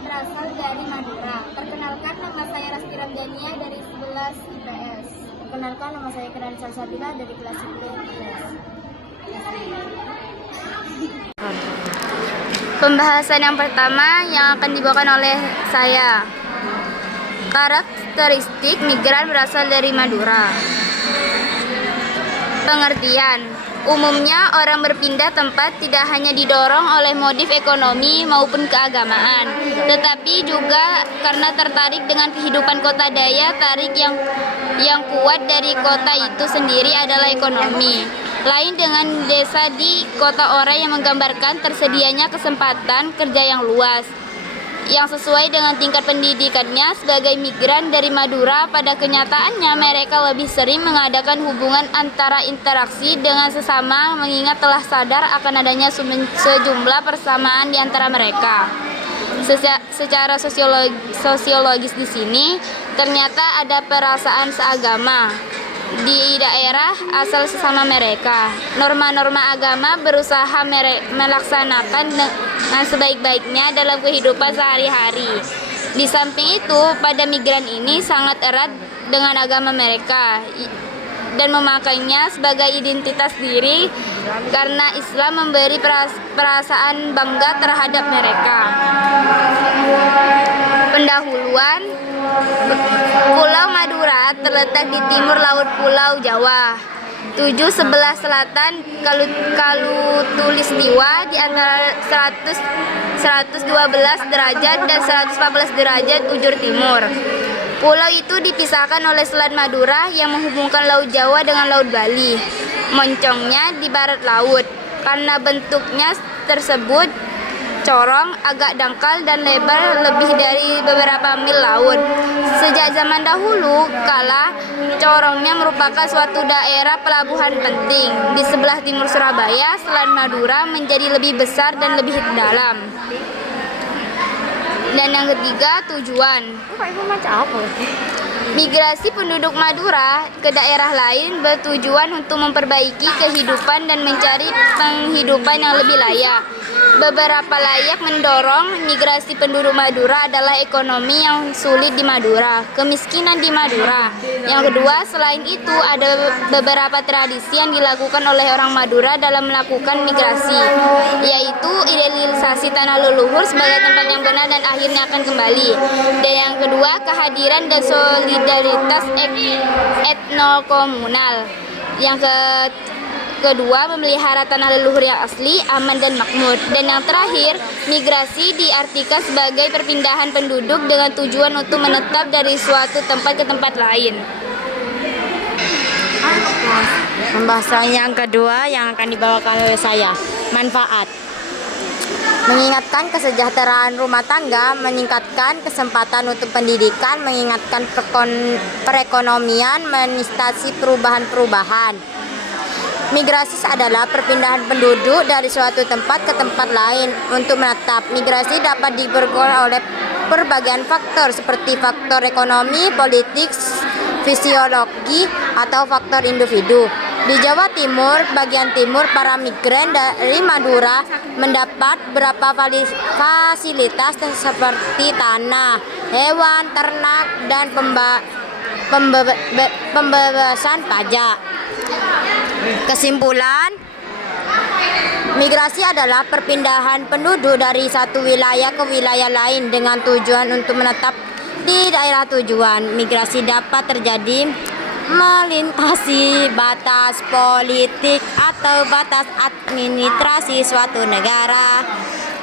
berasal dari Madura. Perkenalkan, nama saya Rasti Ramdhania dari 11 IPS. Perkenalkan, nama saya Kiran Salsabila dari kelas 10 IPS. Pembahasan yang pertama yang akan dibawakan oleh saya. Karakteristik migran berasal dari Madura. Pengertian. Umumnya orang berpindah tempat tidak hanya didorong oleh motif ekonomi maupun keagamaan, tetapi juga karena tertarik dengan kehidupan kota. Daya tarik yang kuat dari kota itu sendiri adalah ekonomi. Lain dengan desa di kota orang yang menggambarkan tersedianya kesempatan kerja yang luas, yang sesuai dengan tingkat pendidikannya. Sebagai migran dari Madura, pada kenyataannya mereka lebih sering mengadakan hubungan antara interaksi dengan sesama, mengingat telah sadar akan adanya sejumlah persamaan di antara mereka. Secara sosiologis di sini ternyata ada perasaan seagama di daerah asal sesama mereka. Norma-norma agama berusaha melaksanakan dengan sebaik-baiknya dalam kehidupan sehari-hari. Di samping itu, pada migran ini sangat erat dengan agama mereka dan memakainya sebagai identitas diri karena Islam memberi perasaan bangga terhadap mereka. Pendahuluan. Pulau Madura terletak di timur laut Pulau Jawa, 7 sebelah selatan Khatulistiwa di antara 112 derajat dan 114 derajat ujur timur. Pulau itu dipisahkan oleh Selat Madura yang menghubungkan Laut Jawa dengan Laut Bali. Moncongnya di barat laut. Karena bentuknya tersebut corong, agak dangkal dan lebar lebih dari beberapa mil laut. Sejak zaman dahulu kala, corongnya merupakan suatu daerah pelabuhan penting. Di sebelah timur Surabaya, Selat Madura menjadi lebih besar dan lebih dalam. Dan yang ketiga, tujuan. Migrasi penduduk Madura ke daerah lain bertujuan untuk memperbaiki kehidupan dan mencari penghidupan yang lebih layak. Beberapa layak mendorong migrasi penduduk Madura adalah ekonomi yang sulit di Madura, kemiskinan di Madura. Yang kedua, selain itu ada beberapa tradisi yang dilakukan oleh orang Madura dalam melakukan migrasi, yaitu idealisasi tanah leluhur sebagai tempat yang benar dan akhirnya akan kembali. Dan yang kedua, kehadiran dan solidaritas etnokomunal. Yang kedua, memelihara tanah leluhur yang asli, aman dan makmur. Dan yang terakhir, migrasi diartikan sebagai perpindahan penduduk dengan tujuan untuk menetap dari suatu tempat ke tempat lain. Pembahasan yang kedua yang akan dibawakan oleh saya, manfaat. Mengingatkan kesejahteraan rumah tangga, meningkatkan kesempatan untuk pendidikan, mengingatkan perekonomian, mengatasi perubahan-perubahan. Migrasi adalah perpindahan penduduk dari suatu tempat ke tempat lain untuk menetap. Migrasi dapat diperkuat oleh berbagai faktor seperti faktor ekonomi, politik, fisiologi, atau faktor individu. Di Jawa Timur, bagian timur, para migran dari Madura mendapat beberapa fasilitas seperti tanah, hewan, ternak, dan pembebasan pajak. Kesimpulan, migrasi adalah perpindahan penduduk dari satu wilayah ke wilayah lain dengan tujuan untuk menetap di daerah tujuan. Migrasi dapat terjadi melintasi batas politik atau batas administrasi suatu negara.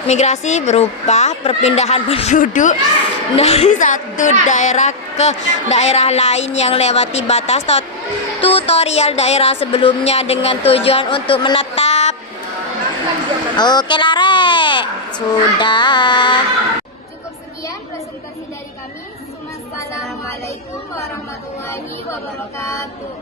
Migrasi berupa perpindahan penduduk dari satu daerah ke daerah lain yang lewati batas tutorial daerah sebelumnya dengan tujuan untuk menetap. Oke Lare, sudah. Cukup sekian presentasi dari kami. Wassalamualaikum warahmatullahi wabarakatuh.